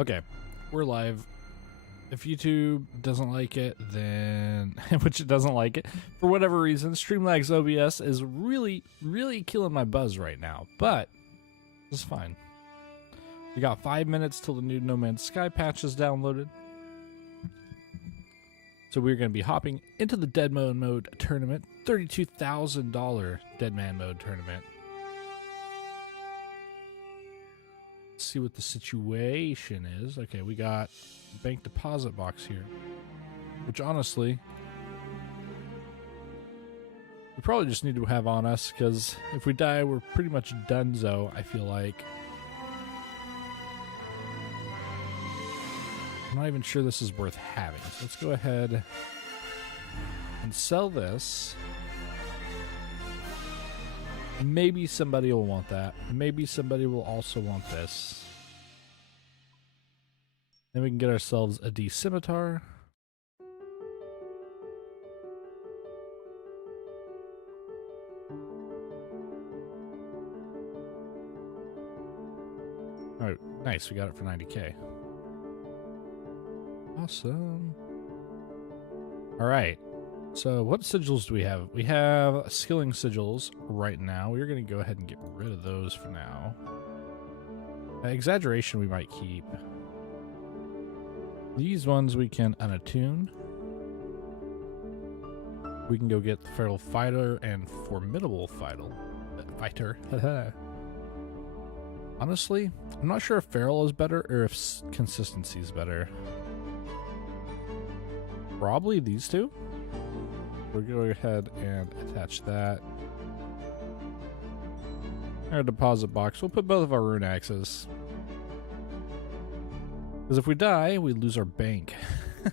Okay, we're live. If YouTube doesn't like it, then, which it doesn't like it, for whatever reason, Streamlabs OBS is really killing my buzz right now, but it's fine. We got 5 minutes till the new No Man's Sky patch is downloaded. So we're going to be hopping into the Dead Man Mode tournament, $32,000 Dead Man Mode tournament. Let's see what the situation is. Okay, we got a bank deposit box here, which honestly, we probably just need to have on us, because if we die, we're pretty much donezo, I feel like. I'm not even sure this is worth having. So let's go ahead and sell this. Maybe somebody will want that. Maybe somebody will also want this. Then we can get ourselves a D scimitar. Oh, nice. We got it for 90k. Awesome. All right. So what sigils do we have? We have skilling sigils right now. We're going to go ahead and get rid of those for now. Exaggeration we might keep. These ones we can unattune. We can go get the Feral Fighter and Formidable Fighter. Honestly, I'm not sure if Feral is better or if consistency is better. Probably these two. We're going to go ahead and attach that. Our deposit box. We'll put both of our rune axes. Because if we die, we lose our bank. Go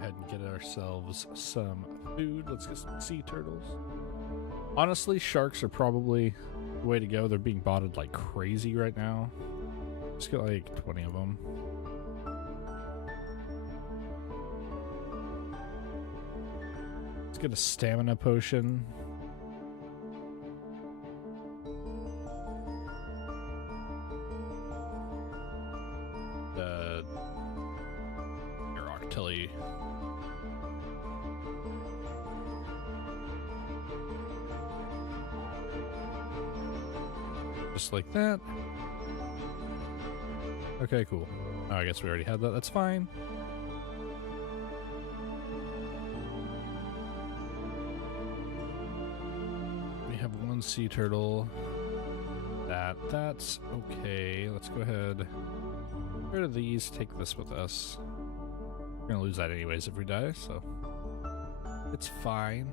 ahead and get ourselves some food. Let's get some sea turtles. Honestly, sharks are probably the way to go. They're being botted like crazy right now. Let's get like 20 of them. Let's get a stamina potion. Here, I'll tell you. Just like that. Okay, cool. Oh, I guess we already had that. That's fine. We have one sea turtle. That's okay. Let's go ahead. Get rid of these. Take this with us. We're gonna lose that anyways if we die, so it's fine.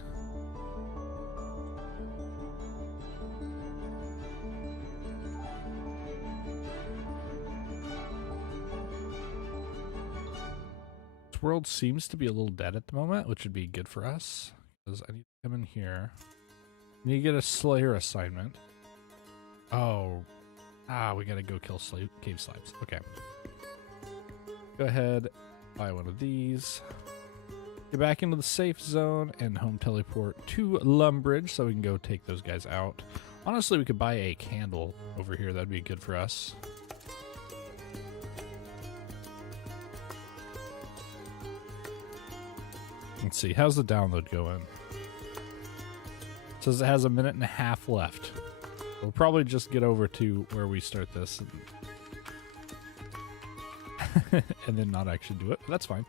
World seems to be a little dead at the moment, which would be good for us, because I need to come in here. I need to get a Slayer assignment. Oh, we gotta go kill cave slabs. Okay, go ahead, buy one of these, get back into the safe zone, and home teleport to Lumbridge so we can go take those guys out. Honestly, we could buy a candle over here. That'd be good for us. Let's see, how's the download going? It says it has 1.5 minutes left. We'll probably just get over to where we start this and, and then not actually do it, but that's fine.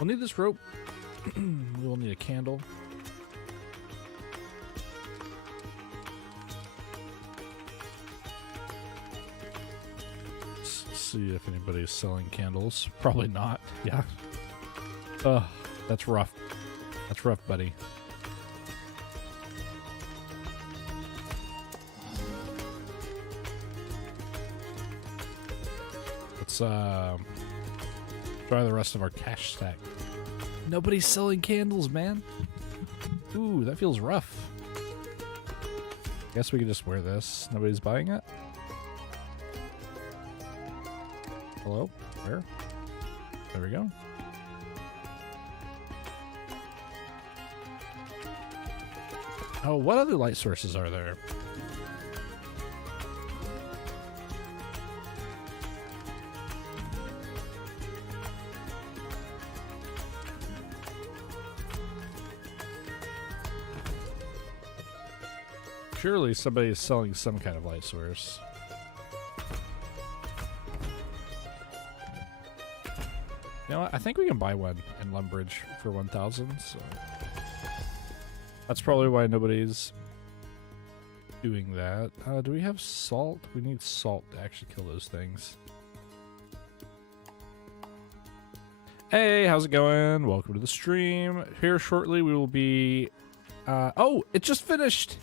We'll need this rope. We will need a candle. Let's see if anybody's selling candles. Probably not. Yeah. Ugh, that's rough. That's rough, buddy. Let's try the rest of our cash stack. Nobody's selling candles, man. Ooh, that feels rough. Guess we could just wear this. Nobody's buying it? Hello? Where? There we go. Oh, what other light sources are there? Surely somebody is selling some kind of light source. You know what? I think we can buy one in Lumbridge for 1,000, so that's probably why nobody's doing that. Do we have salt? We need salt to actually kill those things. Hey, how's it going? Welcome to the stream. Here shortly we will be... oh, it just finished!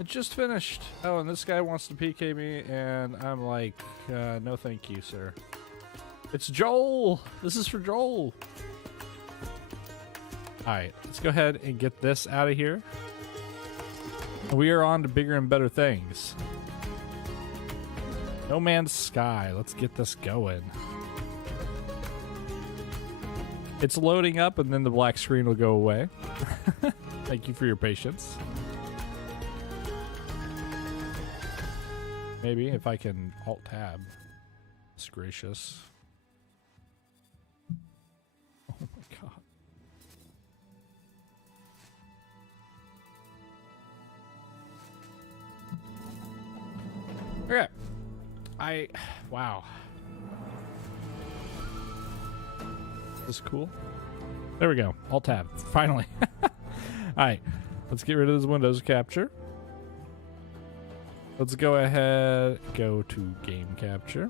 It just finished! Oh, and this guy wants to PK me, and I'm like, no thank you, sir. It's Joel! This is for Joel! Alright, let's go ahead and get this out of here. We are on to bigger and better things. No Man's Sky. Let's get this going. It's loading up and then the black screen will go away. Thank you for your patience. Maybe if I can Alt-Tab. It's gracious. Oh my god. Okay. Wow. This is cool. There we go. Alt-Tab. Finally. Alright. Let's get rid of this Windows capture. Let's go ahead, go to game capture.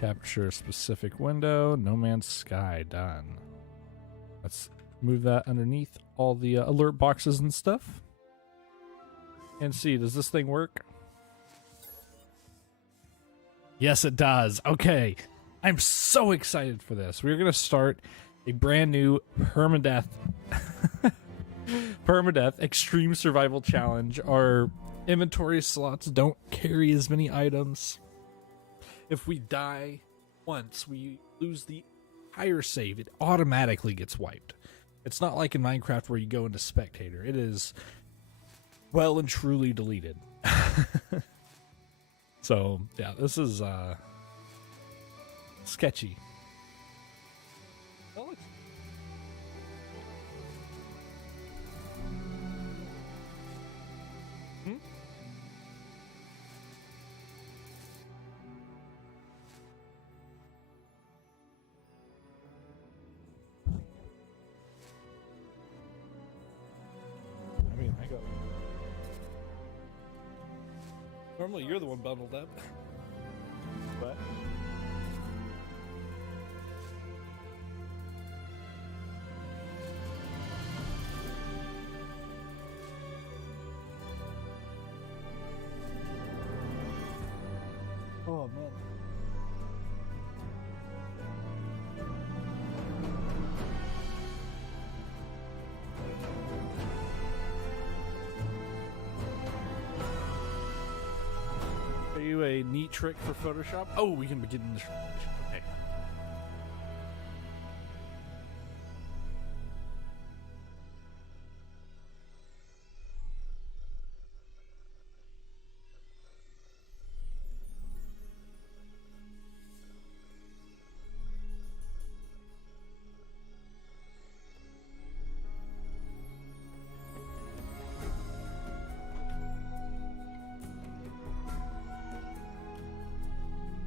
Capture specific window, No Man's Sky, done. Let's move that underneath all the alert boxes and stuff. And see, does this thing work? Yes, it does. Okay. I'm so excited for this. We're going to start a brand new permadeath extreme survival challenge. Our inventory slots don't carry as many items. If we die once, we lose the entire save. It automatically gets wiped. It's not like in Minecraft where you go into spectator. It is well and truly deleted. So yeah, this is sketchy. Oh, look. I mean, I go. Normally you're the one bundled up. But oh man. Are you a neat trick for Photoshop? Oh, we can begin the okay.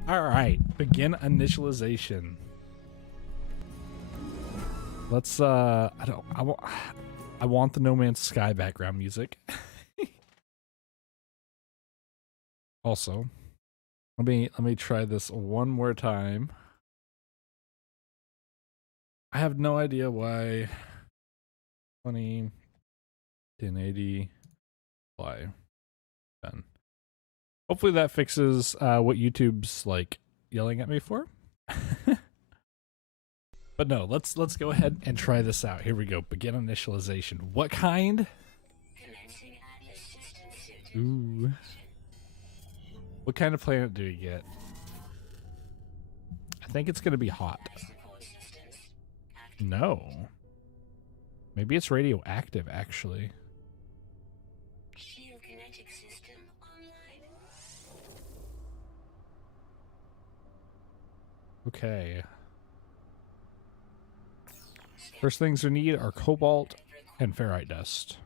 All right, begin initialization. Let's I want the No Man's Sky background music. Also, let me try this one more time. I have no idea why 20 1080 why done. Hopefully that fixes what YouTube's like yelling at me for. But no, let's go ahead and try this out. Here we go. Begin initialization. What kind? Ooh. What kind of planet do we get? I think it's gonna be hot. No. Maybe it's radioactive, actually. Shield kinetic system online. Okay. First things we need are cobalt and ferrite dust.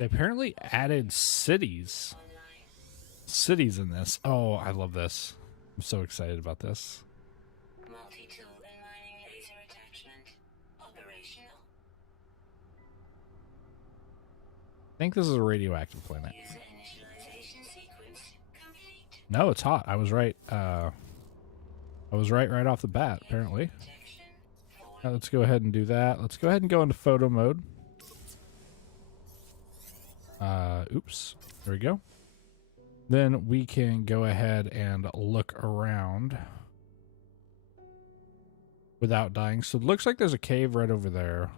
They apparently added cities. Cities in this. Oh, I love this. I'm so excited about this. Multi-tool and mining laser attachment operational. I think this is a radioactive planet. User initialization sequence complete. No, it's hot. I was right. I was right off the bat, apparently. Now let's go ahead and do that. Let's go ahead and go into photo mode. Oops. There we go. Then we can go ahead and look around without dying. So it looks like there's a cave right over there.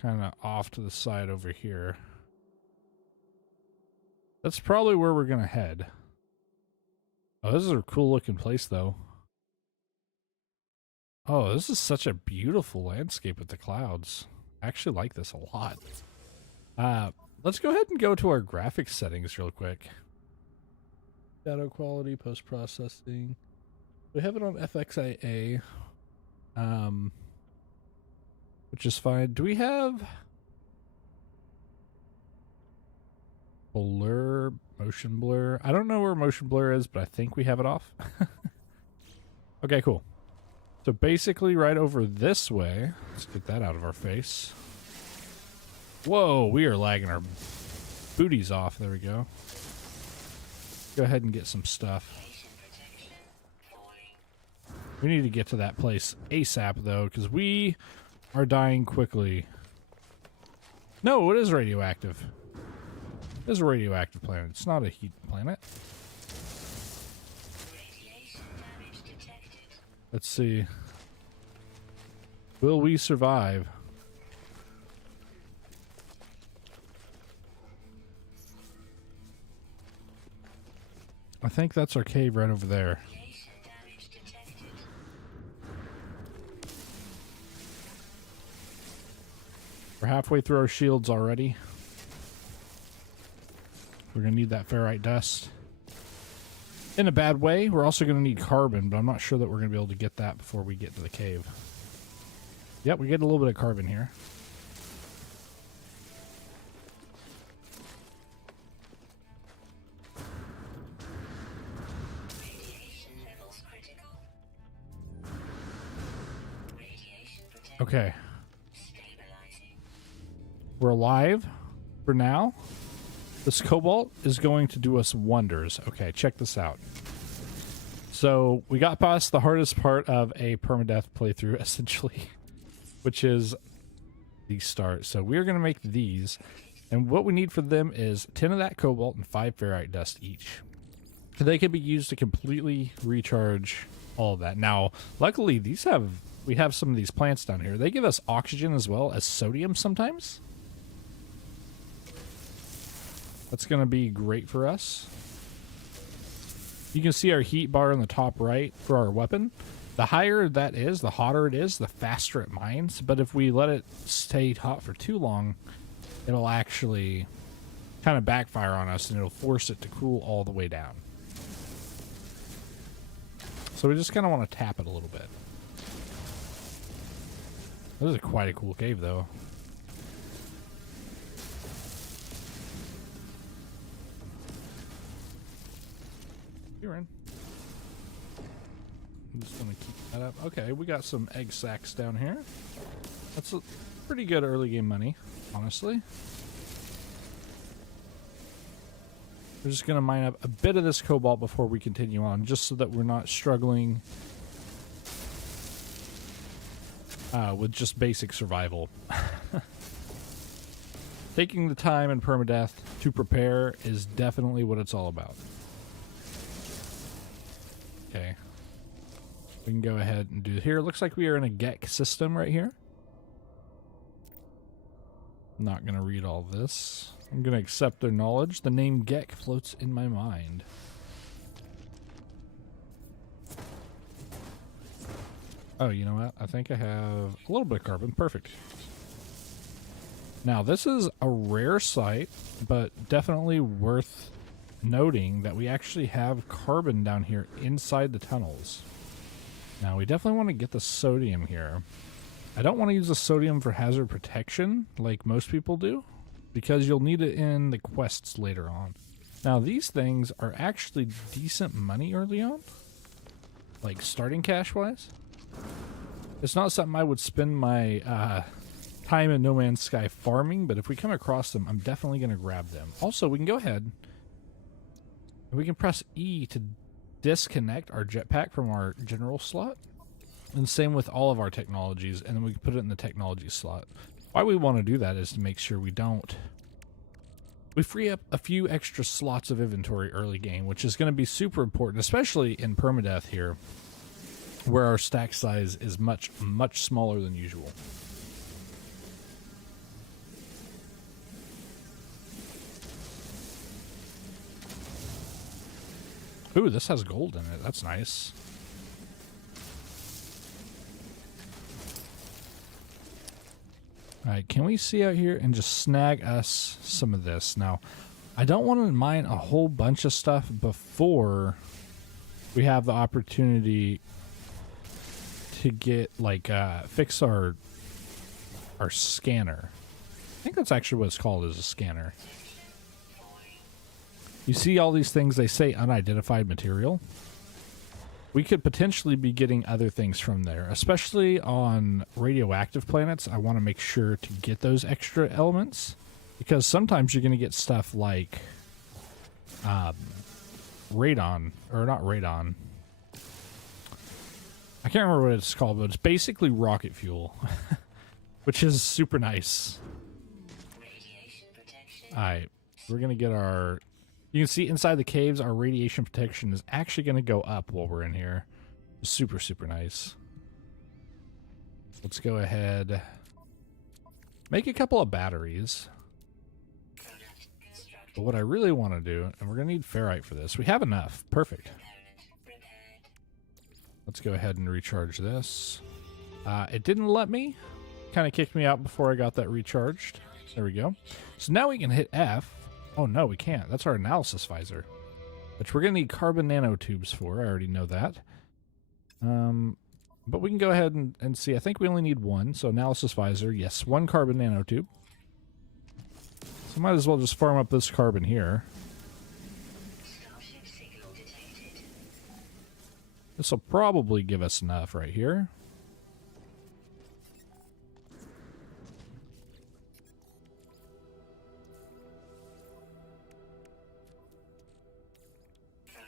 Kind of off to the side over here. That's probably where we're going to head. Oh, this is a cool looking place though. Oh, this is such a beautiful landscape with the clouds. I actually like this a lot. Let's go ahead and go to our graphics settings real quick. Shadow quality, post-processing. We have it on FXIA, which is fine. Do we have blur, motion blur? I don't know where motion blur is, but I think we have it off. Okay, cool. So basically right over this way, let's get that out of our face. Whoa, we are lagging our booties off. There we go. Go ahead and get some stuff. We need to get to that place ASAP though, because we are dying quickly. No, it is radioactive. It is a radioactive planet. It's not a heat planet. Let's see. Will we survive? I think that's our cave right over there. We're halfway through our shields already. We're going to need that ferrite dust. In a bad way, we're also going to need carbon, but I'm not sure that we're going to be able to get that before we get to the cave. Yep, we get a little bit of carbon here. Okay. We're alive for now. This cobalt is going to do us wonders. Okay, check this out. So we got past the hardest part of a permadeath playthrough, essentially, which is the start. So we're going to make these, and what we need for them is 10 of that cobalt and 5 ferrite dust each. So they can be used to completely recharge all of that. Now, luckily, we have some of these plants down here. They give us oxygen as well as sodium sometimes. That's going to be great for us. You can see our heat bar in the top right for our weapon. The higher that is, the hotter it is, the faster it mines. But if we let it stay hot for too long, it'll actually kind of backfire on us and it'll force it to cool all the way down. So we just kind of want to tap it a little bit. This is quite a cool cave though. You're in. I'm just gonna keep that up. Okay, we got some egg sacs down here. That's a pretty good early game money, honestly. We're just gonna mine up a bit of this cobalt before we continue on, just so that we're not struggling with just basic survival. Taking the time in permadeath to prepare is definitely what it's all about. Okay. We can go ahead and do here. Looks like we are in a GEC system right here. I'm not going to read all this. I'm going to accept their knowledge. The name GEC floats in my mind. Oh, you know what? I think I have a little bit of carbon. Perfect. Now, this is a rare site, but definitely worth noting that we actually have carbon down here inside the tunnels. Now, we definitely want to get the sodium here. I don't want to use the sodium for hazard protection like most people do, because you'll need it in the quests later on. Now, these things are actually decent money early on, like starting cash-wise. It's not something I would spend my time in No Man's Sky farming, but if we come across them, I'm definitely going to grab them. Also, we can go ahead and we can press E to disconnect our jetpack from our general slot. And same with all of our technologies, and then we can put it in the technology slot. Why we want to do that is to make sure we free up a few extra slots of inventory early game, which is going to be super important, especially in permadeath here, where our stack size is much, much smaller than usual. Ooh, this has gold in it. That's nice. Alright, can we see out here and just snag us some of this? Now, I don't want to mine a whole bunch of stuff before we have the opportunity to get, like, fix our scanner. I think that's actually what it's called, is a scanner. You see all these things, they say unidentified material. We could potentially be getting other things from there, especially on radioactive planets. I want to make sure to get those extra elements, because sometimes you're going to get stuff like radon, or not radon. I can't remember what it's called, but it's basically rocket fuel, which is super nice. Alright, we're going to get our... You can see inside the caves, our radiation protection is actually going to go up while we're in here. Super, super nice. Let's go ahead. Make a couple of batteries. But what I really want to do, and we're going to need ferrite for this. We have enough. Perfect. Let's go ahead and recharge this. It didn't let me. Kind of kicked me out before I got that recharged. There we go. So now we can hit F. Oh, no, we can't. That's our analysis visor, which we're going to need carbon nanotubes for. I already know that. But we can go ahead and see. I think we only need one. So analysis visor, yes, one carbon nanotube. So might as well just farm up this carbon here. This will probably give us enough right here.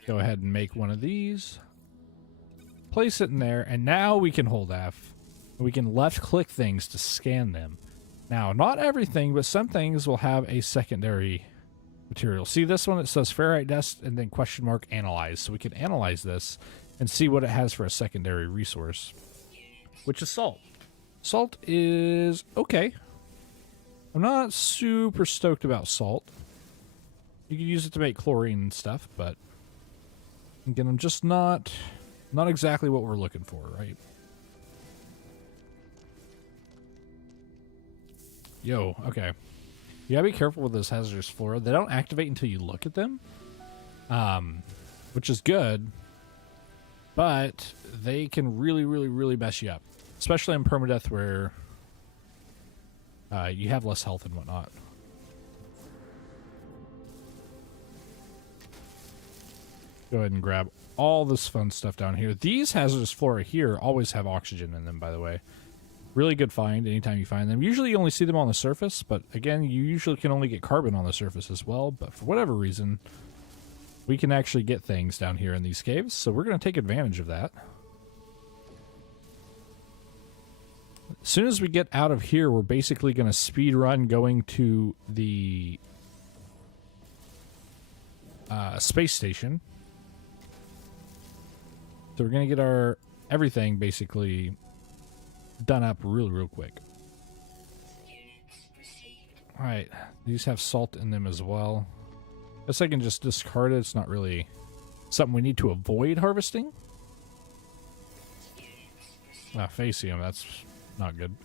Go ahead and make one of these. Place it in there, and now we can hold F. We can left-click things to scan them. Now, not everything, but some things will have a secondary material. See this one? It says ferrite dust and then question mark analyze. So we can analyze this and see what it has for a secondary resource, which is salt. Salt is okay. I'm not super stoked about salt. You could use it to make chlorine and stuff, but again, I'm just not exactly what we're looking for, right? Yo, okay. You gotta be careful with those hazardous flora. They don't activate until you look at them, which is good, but they can really, really, really mess you up, especially in permadeath where you have less health and whatnot. Go ahead and grab all this fun stuff down here. These hazardous flora here always have oxygen in them, by the way. Really good find anytime you find them. Usually you only see them on the surface, but again, you usually can only get carbon on the surface as well. But for whatever reason, we can actually get things down here in these caves, so we're going to take advantage of that. As soon as we get out of here, we're basically going to speed run going to the space station. So we're going to get our everything basically done up real quick. Alright, these have salt in them as well. Guess I can just discard it. It's not really something we need to avoid harvesting. Facium, that's not good.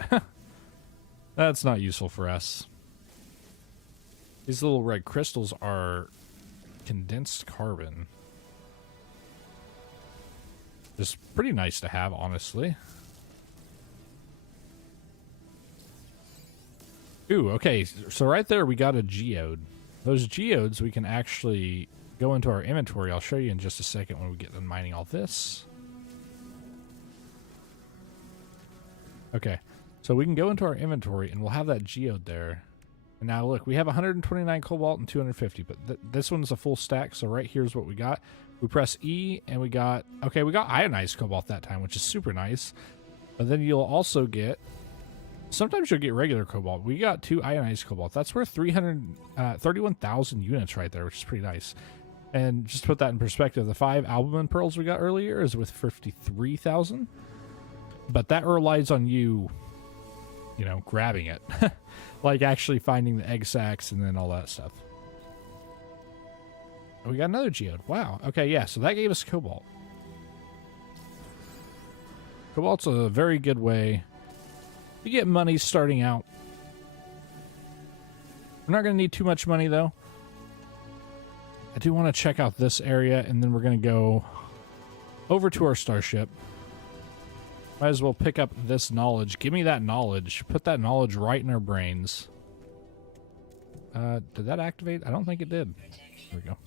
That's not useful for us. These little red crystals are condensed carbon. Just pretty nice to have, honestly. Ooh, okay, so right there we got a geode. Those geodes we can actually go into our inventory. I'll show you in just a second when we get done mining all this. Okay, so we can go into our inventory and we'll have that geode there. And now look, we have 129 cobalt and 250, but this one's a full stack, so right here's what we got. We press E and we got ionized cobalt that time, which is super nice. But then you'll also get, sometimes you'll get regular cobalt. We got 2 ionized cobalt. That's worth 31,000 units right there, which is pretty nice. And just to put that in perspective, the 5 albumin pearls we got earlier is with 53,000. But that relies on you know, grabbing it. Like actually finding the egg sacs and then all that stuff. We got another geode. Wow. Okay, yeah, so that gave us cobalt. Cobalt's a very good way to get money starting out. We're not going to need too much money, though. I do want to check out this area, and then we're going to go over to our starship. Might as well pick up this knowledge. Give me that knowledge. Put that knowledge right in our brains. Did that activate? I don't think it did. There we go.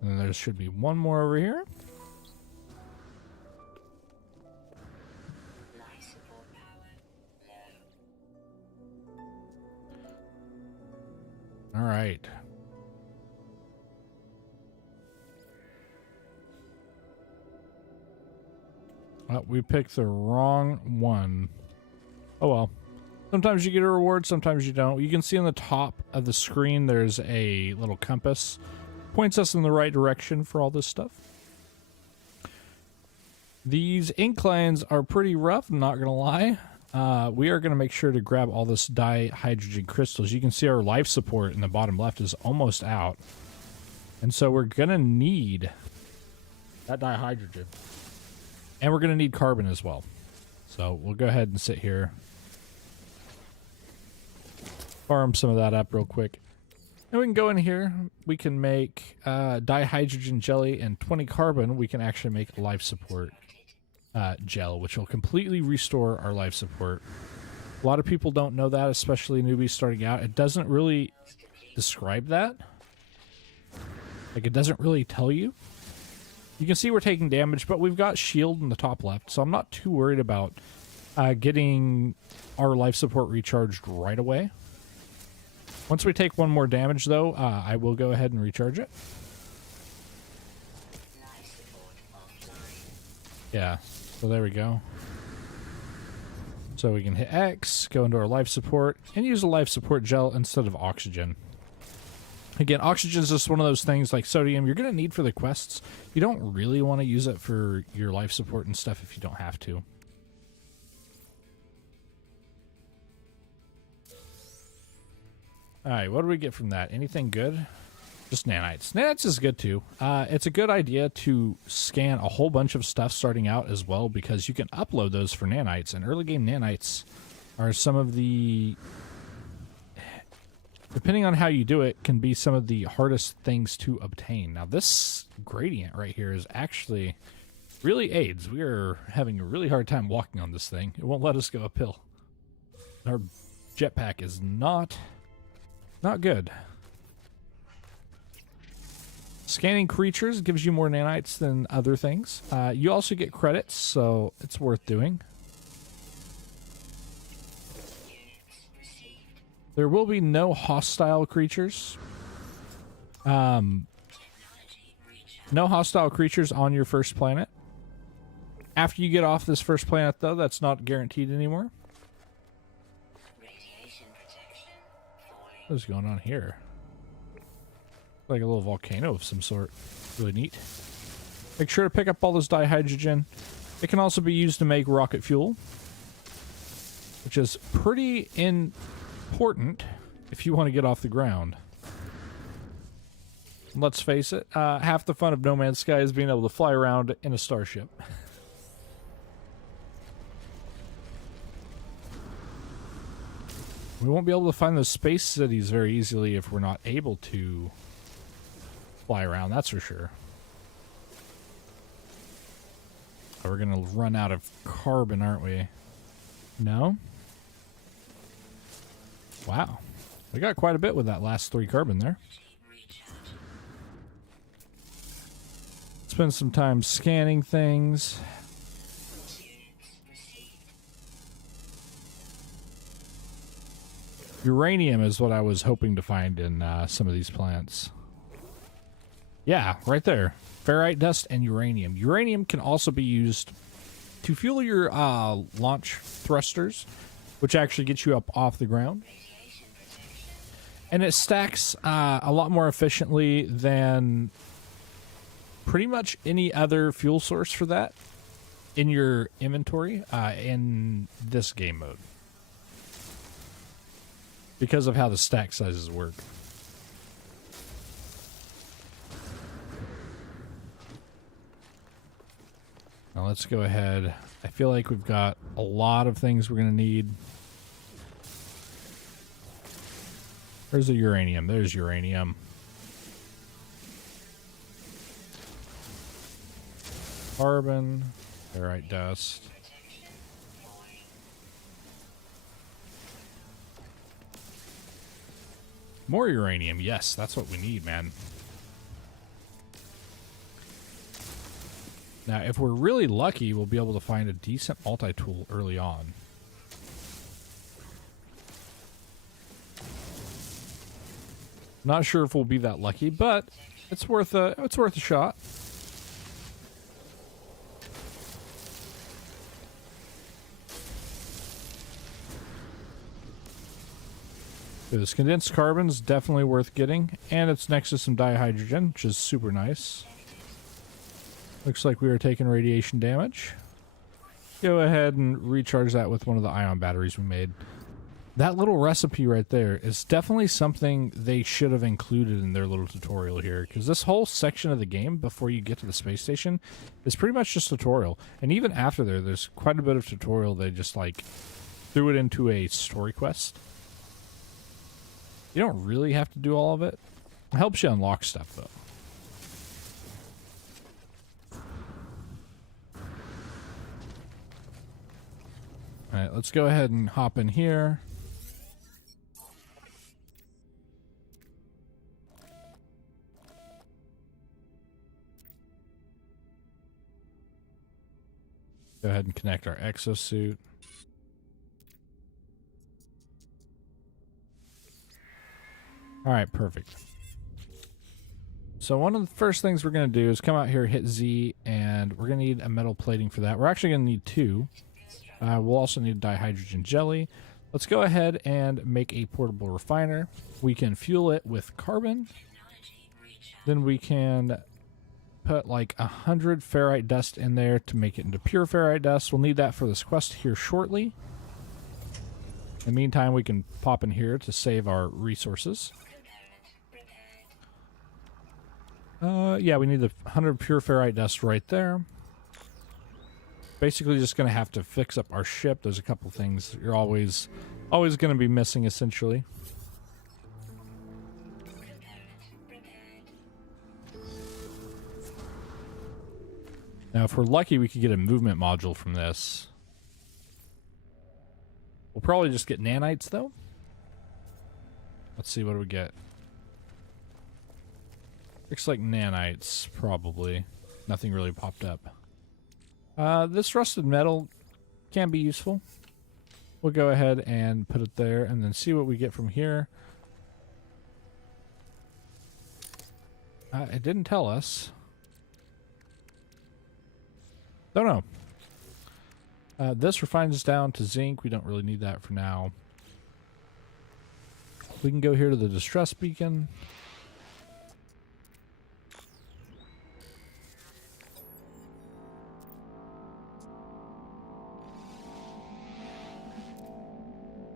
And then there should be one more over here. All right. Well, we picked the wrong one. Oh well. Sometimes you get a reward, sometimes you don't. You can see on the top of the screen there's a little compass. Points us in the right direction for all this stuff. These inclines are pretty rough, I'm not going to lie. We are going to make sure to grab all this dihydrogen crystals. You can see our life support in the bottom left is almost out. And so we're going to need that dihydrogen. And we're going to need carbon as well. So we'll go ahead and sit here. Farm some of that up real quick. And we can go in here. We can make dihydrogen jelly and 20 carbon. We can actually make life support gel, which will completely restore our life support. A lot of people don't know that, especially newbies starting out. It doesn't really describe that. Like, it doesn't really tell you. You can see we're taking damage, but we've got shield in the top left, so I'm not too worried about getting our life support recharged right away. Once we take one more damage, though, I will go ahead and recharge it. Yeah, so there we go. So we can hit X, go into our life support, and use a life support gel instead of oxygen. Again, oxygen is just one of those things like sodium you're going to need for the quests. You don't really want to use it for your life support and stuff if you don't have to. Alright, what do we get from that? Anything good? Just nanites. Nanites is good too. It's a good idea to scan a whole bunch of stuff starting out as well, because you can upload those for nanites, and early game nanites are some of the... depending on how you do it, can be some of the hardest things to obtain. Now, this gradient right here is actually really aids. We are having a really hard time walking on this thing. It won't let us go uphill. Our jetpack is not good. Scanning creatures gives you more nanites than other things. You also get credits, so it's worth doing. There will be no hostile creatures. No hostile creatures on your first planet. After you get off this first planet, though, that's not guaranteed anymore. What's going on here? Like a little volcano of some sort. Really neat. Make sure to pick up all this dihydrogen. It can also be used to make rocket fuel, which is pretty important if you want to get off the ground. Let's face it, half the fun of No Man's Sky is being able to fly around in a starship. We won't be able to find those space cities very easily if we're not able to fly around, that's for sure. Oh, we're gonna run out of carbon, aren't we? No? Wow. We got quite a bit with that last 3 carbon there. Spend some time scanning things. Uranium is what I was hoping to find in some of these plants. Yeah, right there. Ferrite dust and uranium. Uranium can also be used to fuel your launch thrusters, which actually gets you up off the ground. And it stacks a lot more efficiently than pretty much any other fuel source for that in your inventory in this game mode, because of how the stack sizes work. Now let's go ahead. I feel like we've got a lot of things we're going to need. Where's the uranium? There's uranium. Carbon, ferrite dust. More uranium. Yes, that's what we need, man. Now, if we're really lucky, we'll be able to find a decent multi-tool early on. Not sure if we'll be that lucky, but it's worth a shot. This condensed carbon's definitely worth getting, and it's next to some dihydrogen, which is super nice. Looks like we are taking radiation damage. Go ahead and recharge that with one of the ion batteries we made. That little recipe right there is definitely something they should have included in their little tutorial here, because this whole section of the game before you get to the space station is pretty much just tutorial. And even after there's quite a bit of tutorial. They just like threw it into a story quest. You don't really have to do all of it. It helps you unlock stuff though. Alright, let's go ahead and hop in here. Go ahead and connect our exosuit. Alright, perfect. So one of the first things we're going to do is come out here, hit Z, and we're going to need a metal plating for that. We're actually going to need 2. We'll also need dihydrogen jelly. Let's go ahead and make a portable refiner. We can fuel it with carbon. Then we can put like 100 ferrite dust in there to make it into pure ferrite dust. We'll need that for this quest here shortly. In the meantime, we can pop in here to save our resources. Yeah, we need the 100 pure ferrite dust right there. Basically just going to have to fix up our ship. There's a couple things you're always going to be missing, essentially. Now, if we're lucky, we could get a movement module from this. We'll probably just get nanites, though. Let's see, what do we get? Looks like nanites, probably. Nothing really popped up. This rusted metal can be useful. We'll go ahead and put it there and then see what we get from here. It didn't tell us. Don't know. This refines down to zinc. We don't really need that for now. We can go here to the distress beacon.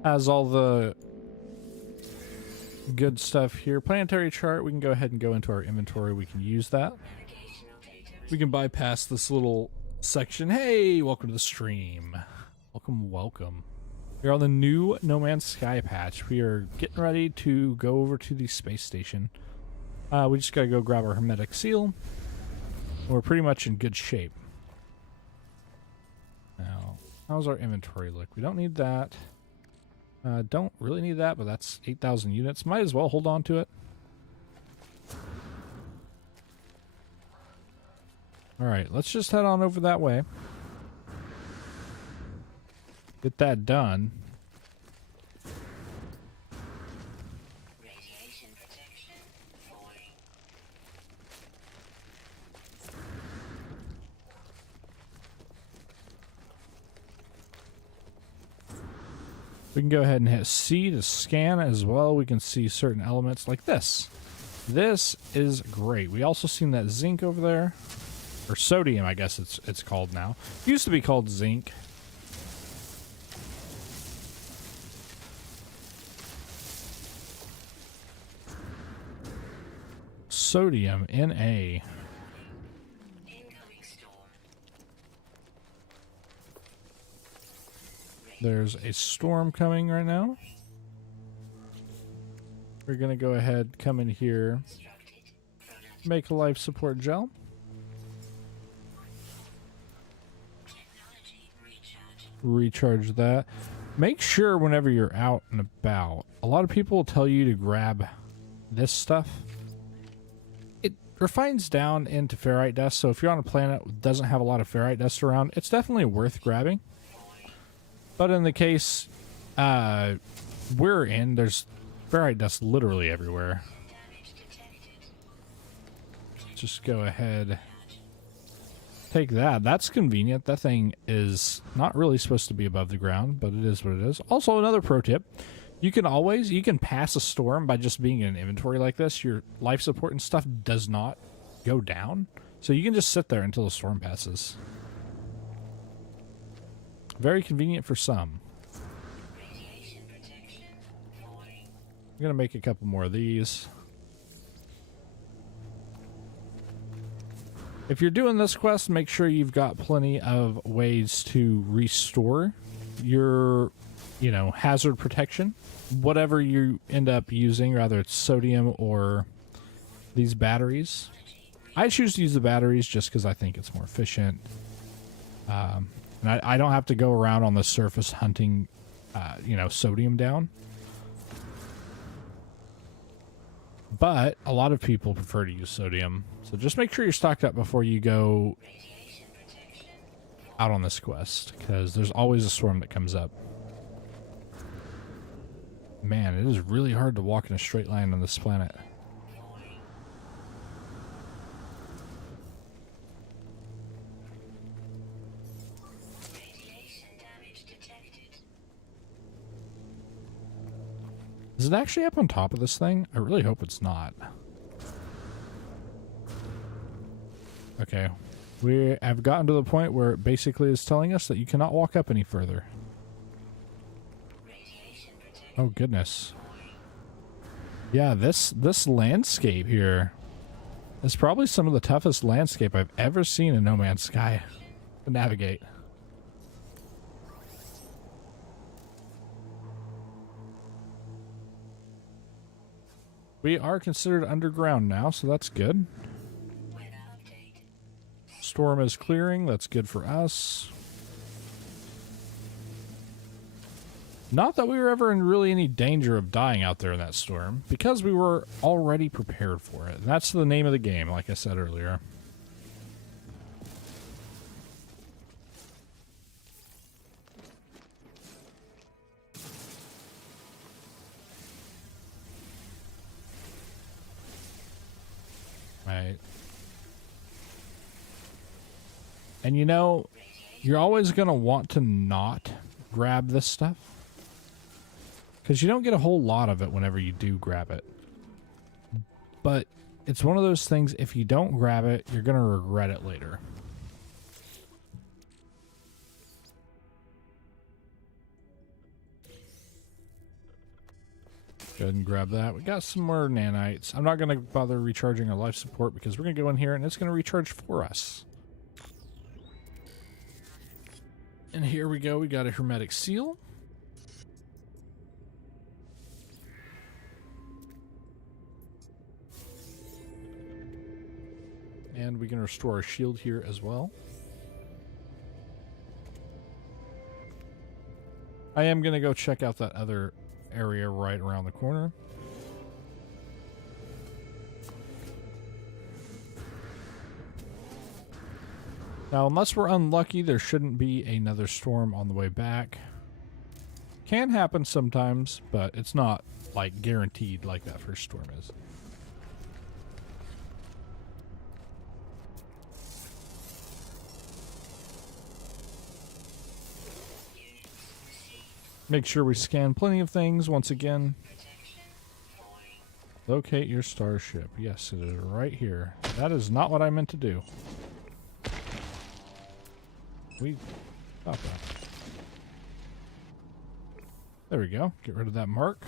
Has all the good stuff here. Planetary chart, we can go ahead and go into our inventory. We can use that. We can bypass this little section. Hey, welcome to the stream. Welcome, welcome. We're on the new No Man's Sky patch. We are getting ready to go over to the space station. We just gotta go grab our hermetic seal. We're pretty much in good shape. Now, how's our inventory look? We don't need that. Don't really need that, but that's 8,000 units. Might as well hold on to it. Alright, let's just head on over that way. Get that done. Radiation protection falling. We can go ahead and hit C to scan as well. We can see certain elements like this. This is great. We also seen that zinc over there. Or sodium, I guess it's called now. It used to be called zinc. Sodium Na. Incoming storm. There's a storm coming right now. We're gonna go ahead, come in here, Constructed. Product. make a life support gel. Technology recharge. Recharge that. Make sure whenever you're out and about, a lot of people will tell you to grab this stuff. It refines down into ferrite dust, so if you're on a planet that doesn't have a lot of ferrite dust around, it's definitely worth grabbing. But in the case we're in, there's ferrite dust literally everywhere. Damage detected. Just go ahead. Take that. That's convenient. That thing is not really supposed to be above the ground, but it is what it is. Also, another pro tip. You can pass a storm by just being in an inventory like this. Your life support and stuff does not go down. So you can just sit there until the storm passes. Very convenient for some. Radiation protection falling. I'm going to make a couple more of these. If you're doing this quest, make sure you've got plenty of ways to restore your, hazard protection. Whatever you end up using, rather it's sodium or these batteries. I choose to use the batteries just because I think it's more efficient. And I don't have to go around on the surface hunting, sodium down. But a lot of people prefer to use sodium. So just make sure you're stocked up before you go Radiation protection. out on this quest, because there's always a storm that comes up. Man, it is really hard to walk in a straight line on this planet. Radiation damage detected. Is it actually up on top of this thing? I really hope it's not. Okay. We have gotten to the point where it basically is telling us that you cannot walk up any further. Radiation protection. Oh, goodness. Yeah, this landscape here is probably some of the toughest landscape I've ever seen in No Man's Sky to navigate. We are considered underground now, so that's good. Weather update. Storm is clearing. That's good for us. Not that we were ever in really any danger of dying out there in that storm, because we were already prepared for it. And that's the name of the game, like I said earlier. Right. And you're always going to want to not grab this stuff, because you don't get a whole lot of it whenever you do grab it. But it's one of those things, if you don't grab it, you're going to regret it later. Go ahead and grab that. We got some more nanites. I'm not going to bother recharging our life support because we're going to go in here and it's going to recharge for us. And here we go. We got a hermetic seal. And we can restore our shield here as well. I am going to go check out that other area right around the corner. Now, unless we're unlucky, there shouldn't be another storm on the way back. Can happen sometimes, but it's not, like, guaranteed like that first storm is. Make sure we scan plenty of things once again. Locate your starship. Yes, it is right here. That is not what I meant to do. We stop that. There we go. Get rid of that mark.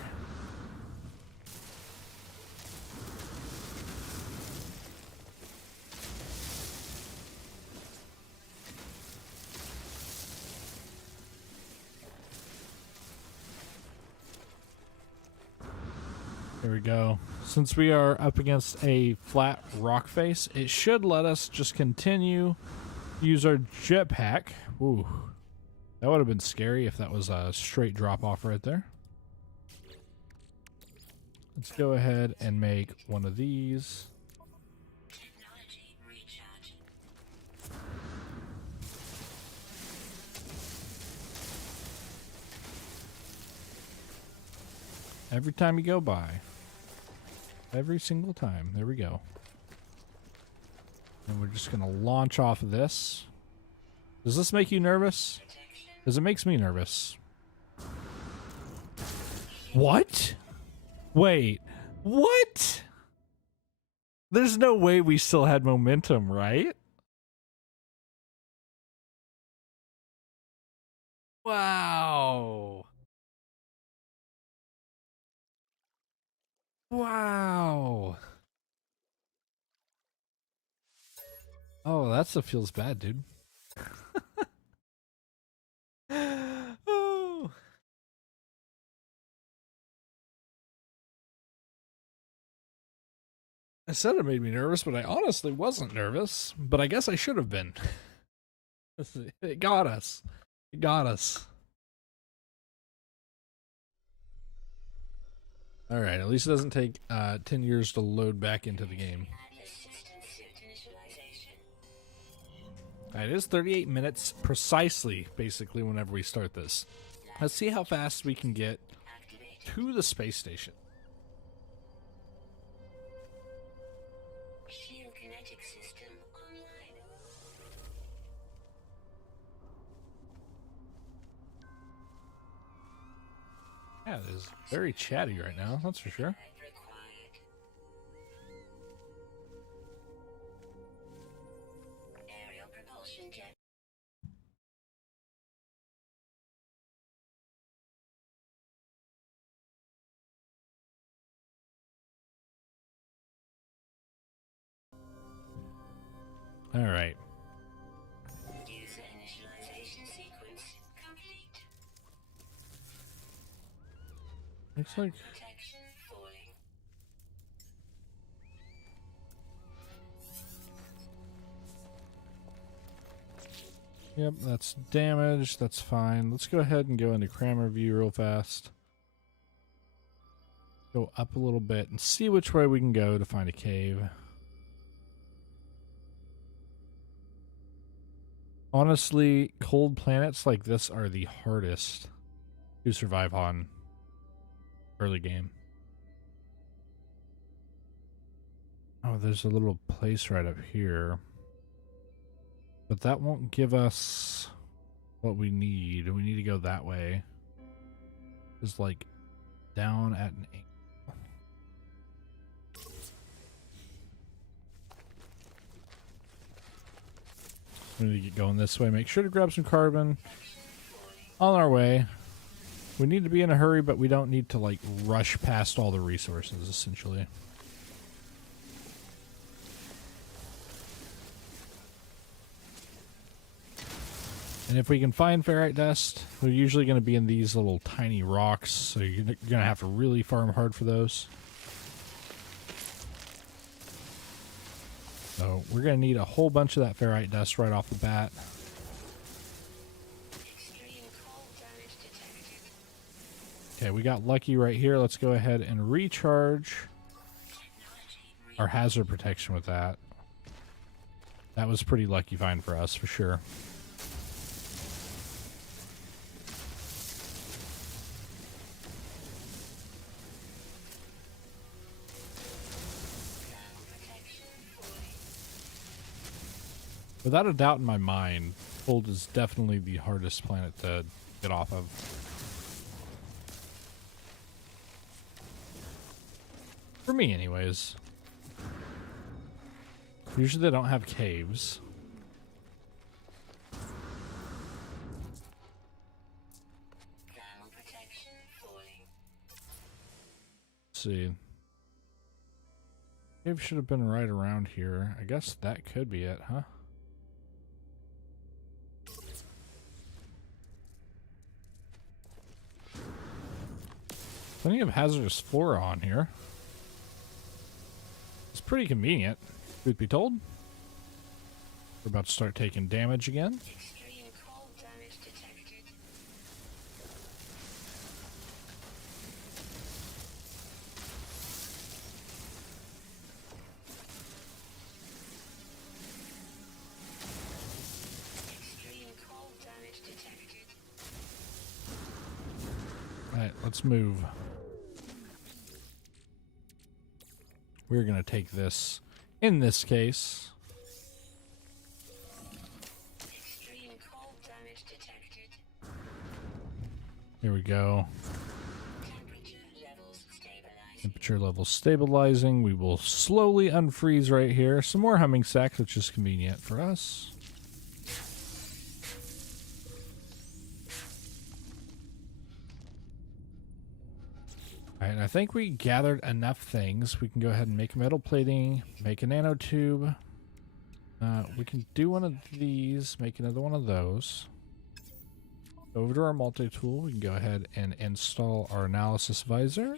There we go. Since we are up against a flat rock face, it should let us just continue use our jetpack. Ooh, that would have been scary if that was a straight drop off right there. Let's go ahead and make one of these. Technology recharge. Every time you go by. Every single time. There we go. And we're just going to launch off of this. Does this make you nervous? Because it makes me nervous. What? Wait. What? There's no way we still had momentum, right? Wow. Wow. Oh, that stuff feels bad, dude. Oh. I said it made me nervous, but I honestly wasn't nervous. But I guess I should have been. It got us. It got us. Alright, at least it doesn't take 10 years to load back into the game. It is 38 minutes precisely, basically, whenever we start this. Let's see how fast we can get to the space station. Shield kinetic system online. Yeah, it is very chatty right now, that's for sure. Required. Aerial propulsion jet. Alright. User initialization sequence complete. Looks like... Protection falling. Yep, that's damaged. That's fine. Let's go ahead and go into camera view real fast. Go up a little bit and see which way we can go to find a cave. Honestly, cold planets like this are the hardest to survive on early game. Oh, there's a little place right up here. But that won't give us what we need. We need to go that way. It's like down at an angle. We need to get going this way. Make sure to grab some carbon. On our way. We need to be in a hurry, but we don't need to like rush past all the resources, essentially. And if we can find ferrite dust, they're usually going to be in these little tiny rocks, so you're going to have to really farm hard for those. So we're going to need a whole bunch of that ferrite dust right off the bat. Extreme cold damage detected. Okay, we got lucky right here. Let's go ahead and recharge Technology our hazard protection with that. That was pretty lucky find for us, for sure. protection fully. Without a doubt in my mind, cold is definitely the hardest planet to get off of. For me, anyways. Usually they don't have caves. Thermal protection fully. Let's see. Cave should have been right around here. I guess that could be it, huh? Plenty of hazardous flora on here. It's pretty convenient, truth be told. We're about to start taking damage again. Extreme cold damage detected. Extreme cold damage detected. Alright, let's move. We're going to take this, in this case. Extreme cold damage detected. Here we go. Temperature levels stabilizing. Temperature level stabilizing. We will slowly unfreeze right here. Some more humming sacks, which is convenient for us. Alright, I think we gathered enough things. We can go ahead and make metal plating, make a nanotube. We can do one of these, make another one of those. Over to our multi-tool, we can go ahead and install our analysis visor.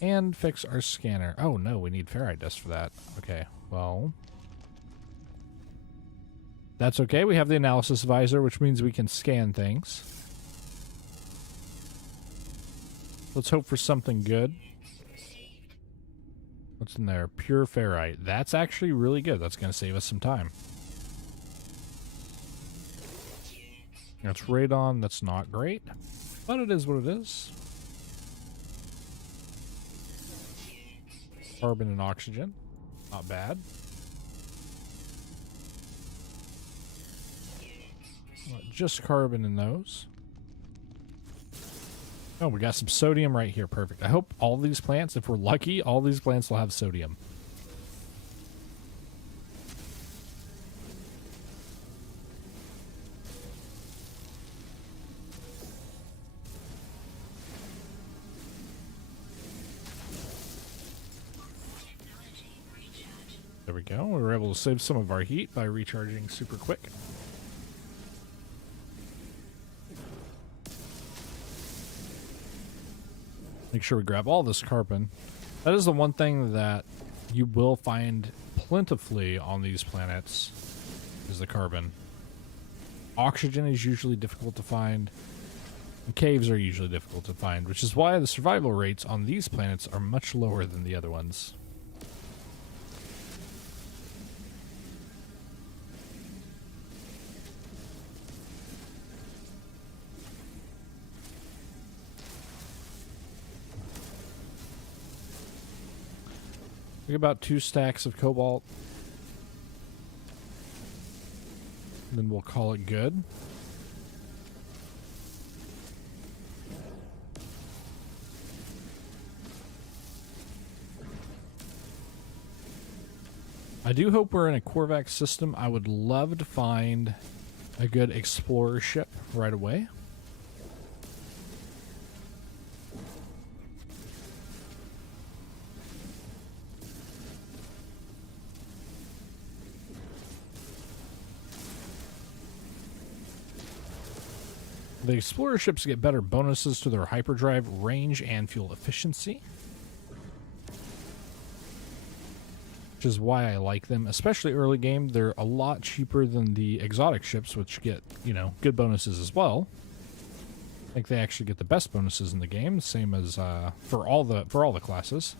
And fix our scanner. Oh no, we need ferrite dust for that. Okay, well. That's okay, we have the analysis visor, which means we can scan things. Let's hope for something good. What's in there? Pure ferrite. That's actually really good. That's going to save us some time. That's radon. That's not great, but it is what it is. Carbon and oxygen. Not bad. Just carbon in those. Oh, we got some sodium right here. Perfect. I hope all these plants, if we're lucky, all these plants will have sodium. There we go. We were able to save some of our heat by recharging super quick. Make sure we grab all this carbon. That is the one thing that you will find plentifully on these planets, is the carbon. Oxygen is usually difficult to find. And caves are usually difficult to find, which is why the survival rates on these planets are much lower than the other ones. We got about 2 stacks of cobalt. Then we'll call it good. I do hope we're in a Korvax system. I would love to find a good explorer ship right away. The explorer ships get better bonuses to their hyperdrive, range, and fuel efficiency. which is why I like them, especially early game. They're a lot cheaper than the exotic ships, which get, you know, good bonuses as well. I think they actually get the best bonuses in the game, same as for all the classes.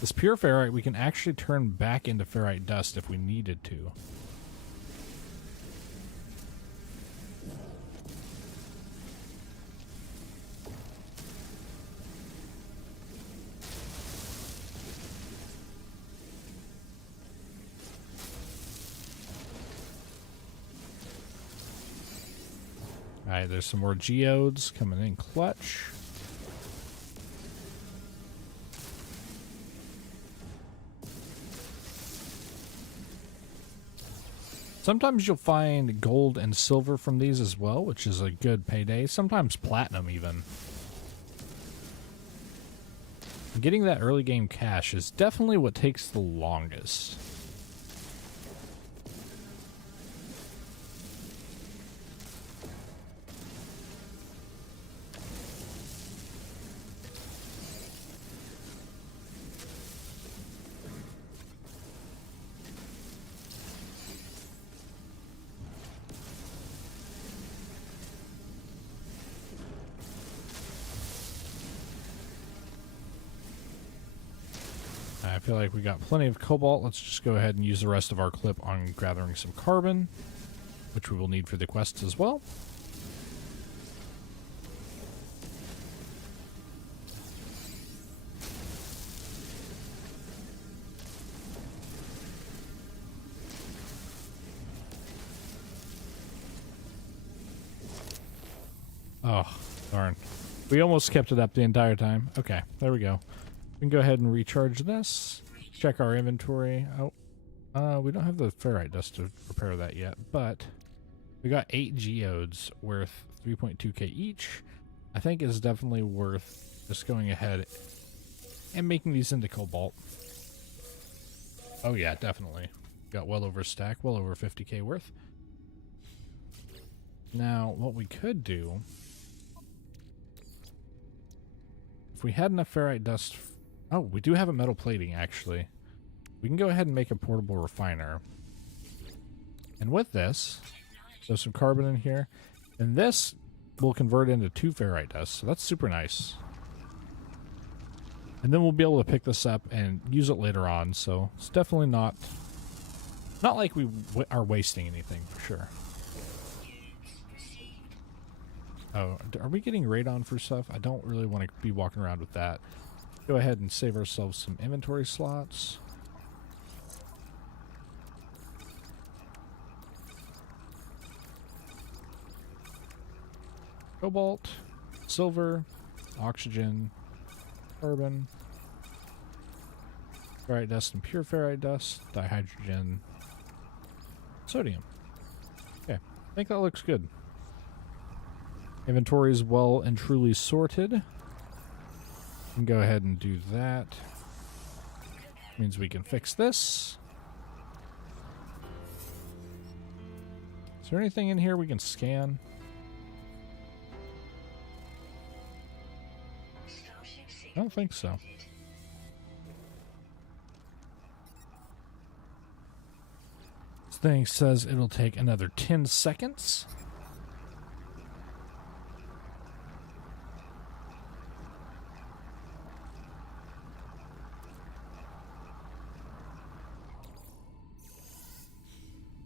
This pure ferrite we can actually turn back into ferrite dust if we needed to. Alright, there's some more geodes coming in clutch. Sometimes you'll find gold and silver from these as well, which is a good payday. Sometimes platinum even. Getting that early game cash is definitely what takes the longest. I feel like we got plenty of cobalt. Let's just go ahead and use the rest of our clip on gathering some carbon, which we will need for the quests as well. Oh, darn. We almost kept it up the entire time. Okay, there we go. We can go ahead and recharge this. Check our inventory. Oh, we don't have the ferrite dust to repair that yet, but we got 8 geodes worth 3.2k each. I think it's definitely worth just going ahead and making these into cobalt. Oh yeah, definitely. Got well over a stack, well over 50k worth. Now, what we could do, if we had enough ferrite dust. Oh, we do have a metal plating, actually. We can go ahead and make a portable refiner. And with this, there's some carbon in here. And this will convert into 2 ferrite dust, so that's super nice. And then we'll be able to pick this up and use it later on, so it's definitely not like we are wasting anything, for sure. Oh, are we getting radon for stuff? I don't really want to be walking around with that. Go ahead and save ourselves some inventory slots. Cobalt, silver, oxygen, carbon, ferrite dust and pure ferrite dust, dihydrogen, sodium. Okay, I think that looks good. Inventory is well and truly sorted. We can go ahead and do that. Means we can fix this. Is there anything in here we can scan? I don't think so. This thing says it'll take another 10 seconds.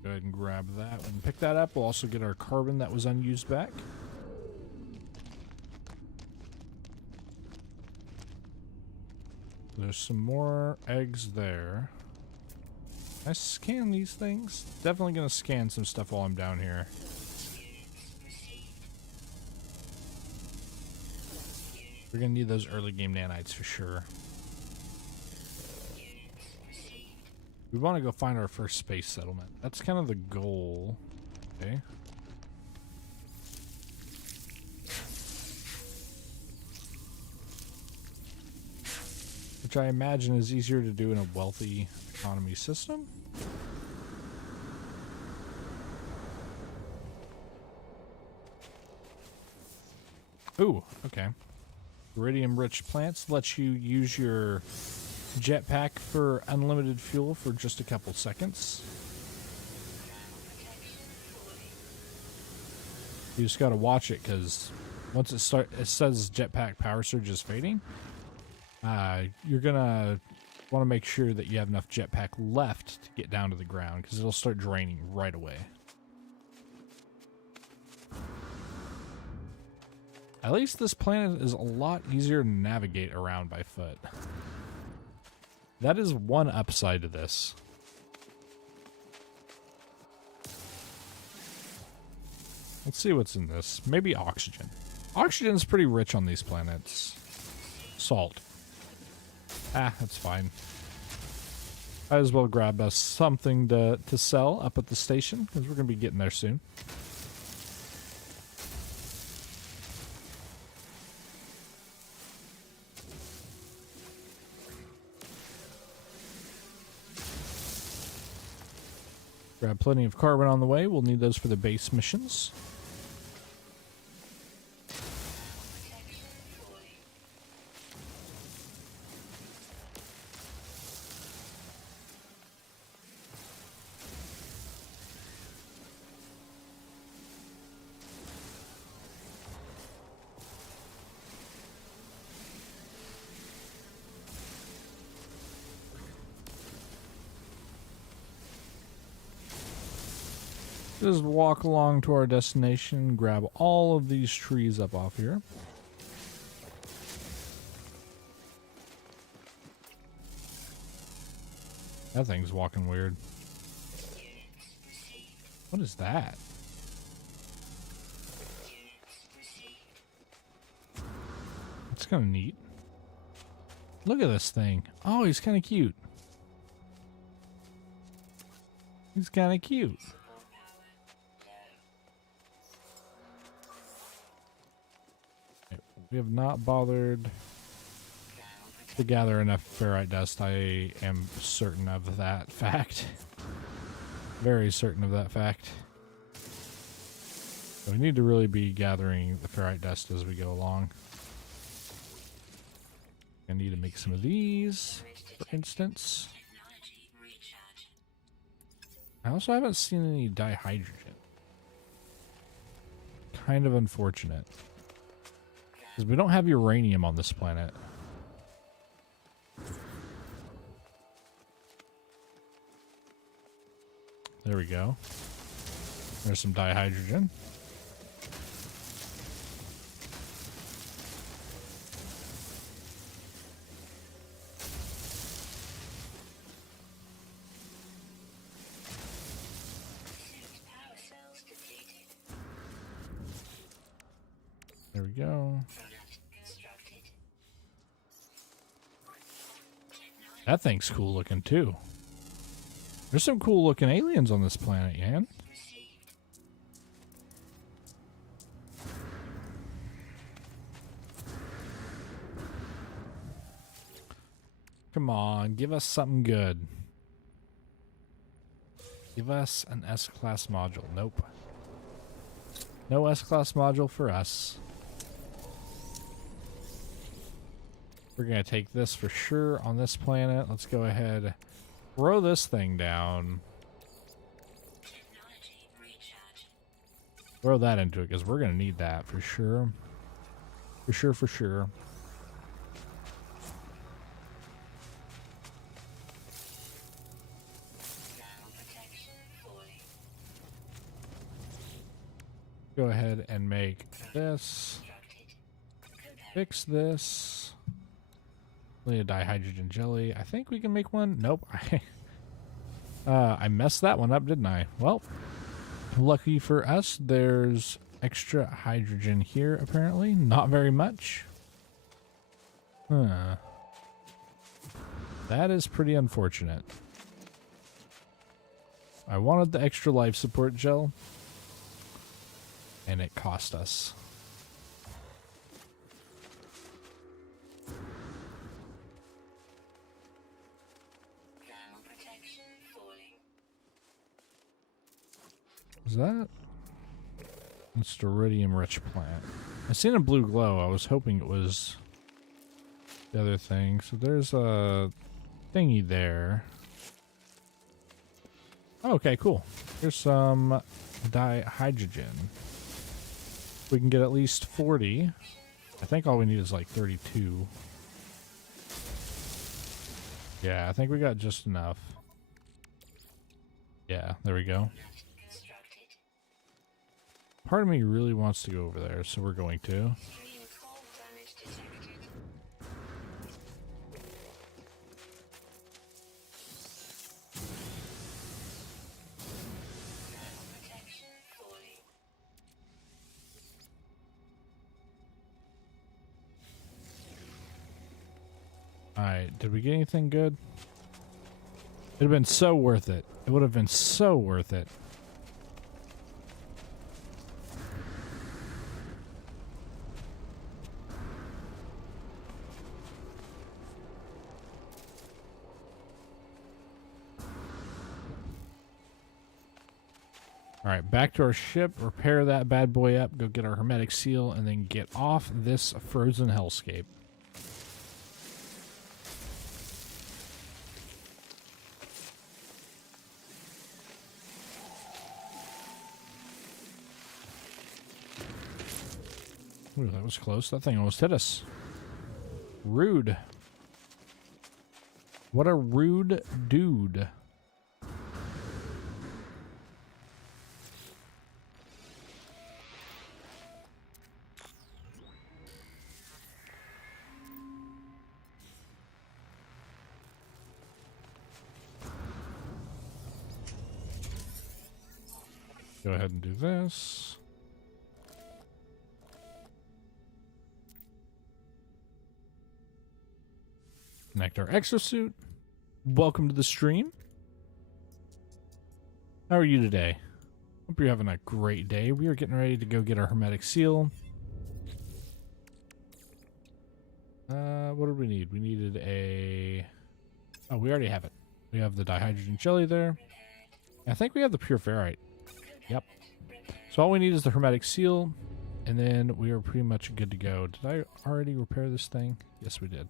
Go ahead and grab that and pick that up. We'll also get our carbon that was unused back. There's some more eggs there. Can I scan these things? Definitely gonna scan some stuff while I'm down here. We're gonna need those early game nanites for sure. We want to go find our first space settlement. That's kind of the goal. Okay. Which I imagine is easier to do in a wealthy economy system. Ooh, okay. Iridium-rich plants lets you use your jetpack for unlimited fuel for just a couple seconds. You just gotta watch it because once it says jetpack power surge is fading. You're gonna want to make sure that you have enough jetpack left to get down to the ground because it'll start draining right away. At least this planet is a lot easier to navigate around by foot. That is one upside to this. Let's see what's in this. Maybe oxygen. Oxygen's pretty rich on these planets. Salt. That's fine. Might as well grab us something to sell up at the station because we're going to be getting there soon. Grab plenty of carbon on the way. We'll need those for the base missions. Just walk along to our destination, grab all of these trees up off here. That thing's walking weird. What is that? That's kind of neat. Look at this thing. Oh, he's kind of cute. He's kind of cute. We have not bothered to gather enough ferrite dust. I am certain of that fact. Very certain of that fact. So we need to really be gathering the ferrite dust as we go along. I need to make some of these, for instance. I also haven't seen any dihydrogen. Kind of unfortunate. Because we don't have uranium on this planet. There we go. There's some dihydrogen. There we go. That thing's cool looking too. There's some cool looking aliens on this planet, Yan. Come on, give us something good. Give us an S-class module. Nope. No S-class module for us. We're going to take this for sure on this planet. Let's go ahead, throw this thing down. Throw that into it because we're going to need that for sure. For sure, for sure. Go ahead and make this. Fix this. We need a dihydrogen jelly. I think we can make one. Nope. I messed that one up, didn't I? Well, lucky for us, there's extra hydrogen here, apparently. Not very much. That is pretty unfortunate. I wanted the extra life support gel, and it cost us. Is that? It's iridium rich plant. I seen a blue glow. I was hoping it was the other thing. So there's a thingy there. Oh, okay, cool. Here's some dihydrogen. We can get at least 40. I think all we need is like 32. Yeah, I think we got just enough. Yeah, there we go. Constructed. Part of me really wants to go over there, so we're going to. Extreme cold damage detected. Thermal protection falling. Alright, did we get anything good? It'd have been so worth it. It would have been so worth it. Alright, back to our ship, repair that bad boy up, go get our hermetic seal, and then get off this frozen hellscape. Ooh, that was close. That thing almost hit us. Rude. What a rude dude. Go ahead and do this. Connect our exosuit. Welcome to the stream. How are you today? Hope you're having a great day. We are getting ready to go get our hermetic seal. What did we need? We needed a... Oh, we already have it. We have the dihydrogen jelly there. I think we have the pure ferrite. Yep. So all we need is the hermetic seal, and then we are pretty much good to go. Did I already repair this thing? Yes, we did.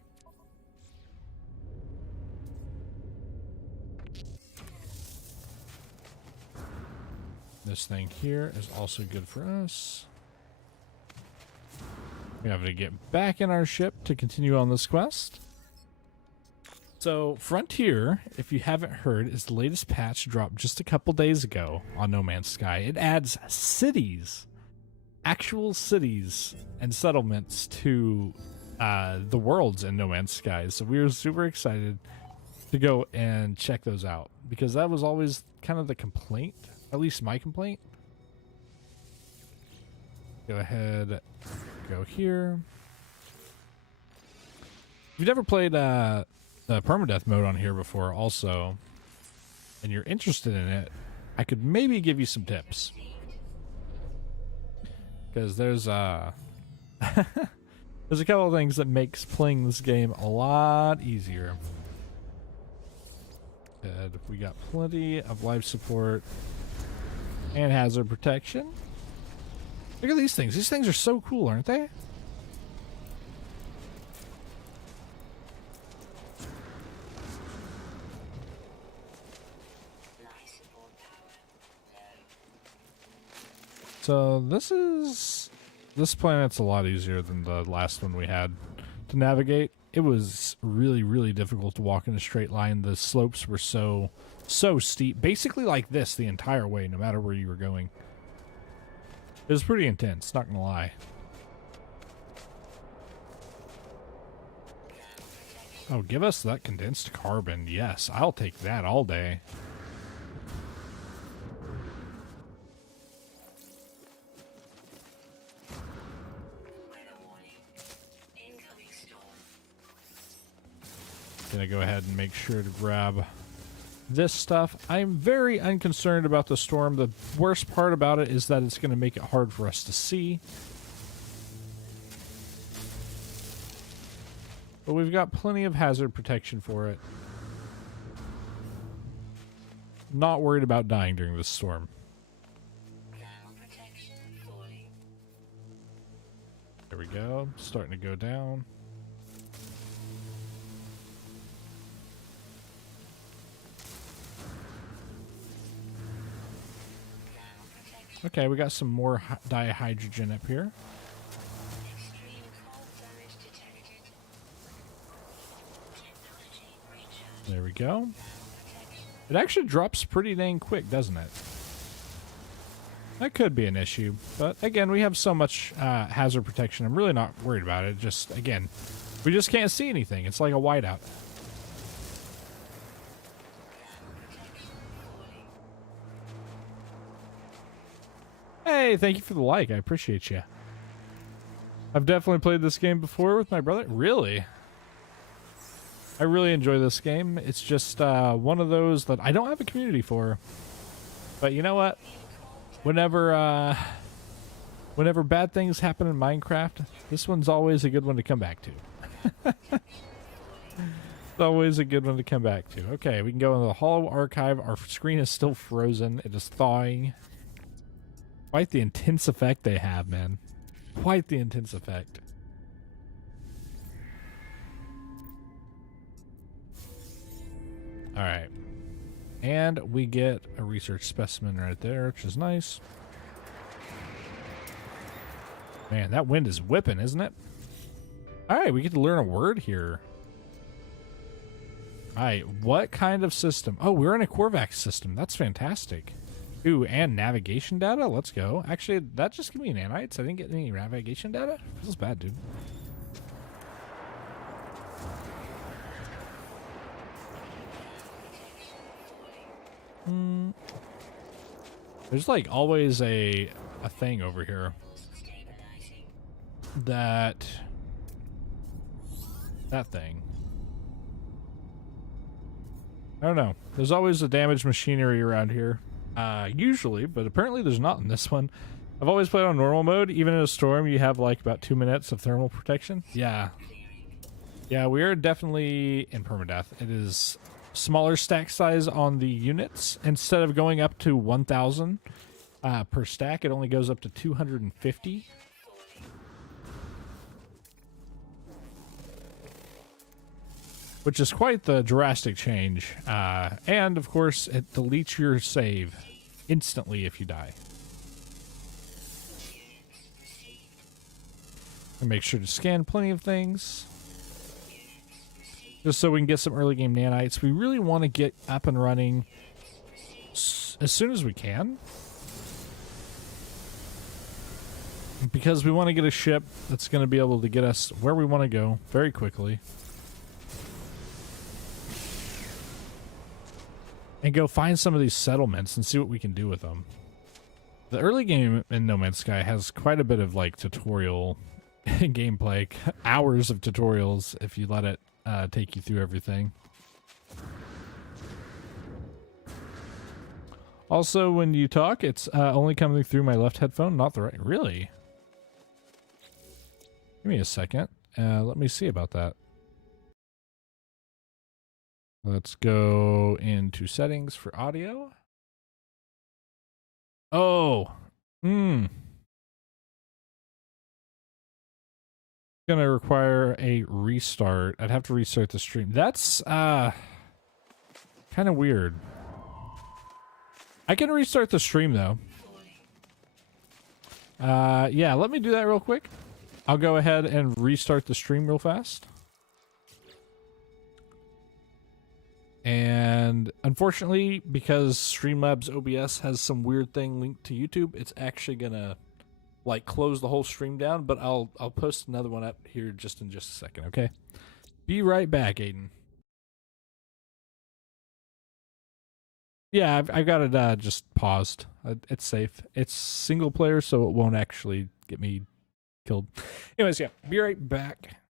This thing here is also good for us. We have to get back in our ship to continue on this quest. So, Frontier, if you haven't heard, is the latest patch dropped just a couple days ago on No Man's Sky. It adds cities, actual cities and settlements to the worlds in No Man's Sky. So we were super excited to go and check those out, because that was always kind of the complaint, at least my complaint. Go ahead, go here. If you've never played the permadeath mode on here before also, and you're interested in it, I could maybe give you some tips, because there's there's a couple of things that makes playing this game a lot easier. Good. We got plenty of life support and hazard protection. Look at these things. These things are so cool, aren't they? So this planet's a lot easier than the last one we had to navigate. It was really, really difficult to walk in a straight line. The slopes were so steep, basically like this the entire way, no matter where you were going. It was pretty intense, not gonna lie. Oh, give us that condensed carbon. Yes, I'll take that all day. Gonna go ahead and make sure to grab this stuff. I'm very unconcerned about the storm. The worst part about it is that it's going to make it hard for us to see. But we've got plenty of hazard protection for it. Not worried about dying during this storm. There we go. Starting to go down. Okay, we got some more dihydrogen up here. Extreme cold damage detected. Technology breach. There we go. Protection. It actually drops pretty dang quick, doesn't it? That could be an issue, but again, we have so much hazard protection. I'm really not worried about it. Just, again, we just can't see anything. It's like a whiteout. Hey, thank you for the like. I appreciate you. I've definitely played this game before with my brother. Really? I really enjoy this game. It's just one of those that I don't have a community for. But you know what? Whenever bad things happen in Minecraft, this one's always a good one to come back to. It's always a good one to come back to. Okay, we can go into the Hollow Archive. Our screen is still frozen. It is thawing. Quite the intense effect they have, man. Quite the intense effect. All right. And we get a research specimen right there, which is nice. Man, that wind is whipping, isn't it? All right, we get to learn a word here. All right, what kind of system? Oh, we're in a Korvax system. That's fantastic. Ooh, and navigation data? Let's go. Actually, that just gave me nanites. I didn't get any navigation data? Feels bad, dude. There's like always a thing over here that thing. I don't know. There's always a damaged machinery around here. Usually, but apparently there's not in this one. I've always played on normal mode. Even in a storm, you have like about 2 minutes of thermal protection. Yeah. Yeah, we are definitely in permadeath. It is smaller stack size on the units. Instead of going up to 1,000 per stack, it only goes up to 250. Which is quite the drastic change. And, of course, it deletes your save instantly if you die. And make sure to scan plenty of things. Just so we can get some early game nanites. We really want to get up and running as soon as we can. Because we want to get a ship that's going to be able to get us where we want to go very quickly. And go find some of these settlements and see what we can do with them. The early game in No Man's Sky has quite a bit of like tutorial gameplay, hours of tutorials if you let it take you through everything. Also, when you talk, it's only coming through my left headphone, not the right. Really? Give me a second. Let me see about that. Let's go into settings for audio. Oh. Gonna require a restart. I'd have to restart the stream. That's kind of weird. I can restart the stream though. Yeah, let me do that real quick. I'll go ahead and restart the stream real fast. And unfortunately, because Streamlabs OBS has some weird thing linked to YouTube, it's actually gonna like close the whole stream down, but I'll post another one up here just in a second, okay? Be right back, Aiden. Yeah, I've got it just paused. It's safe. It's single player, so it won't actually get me killed. Anyways, yeah, be right back.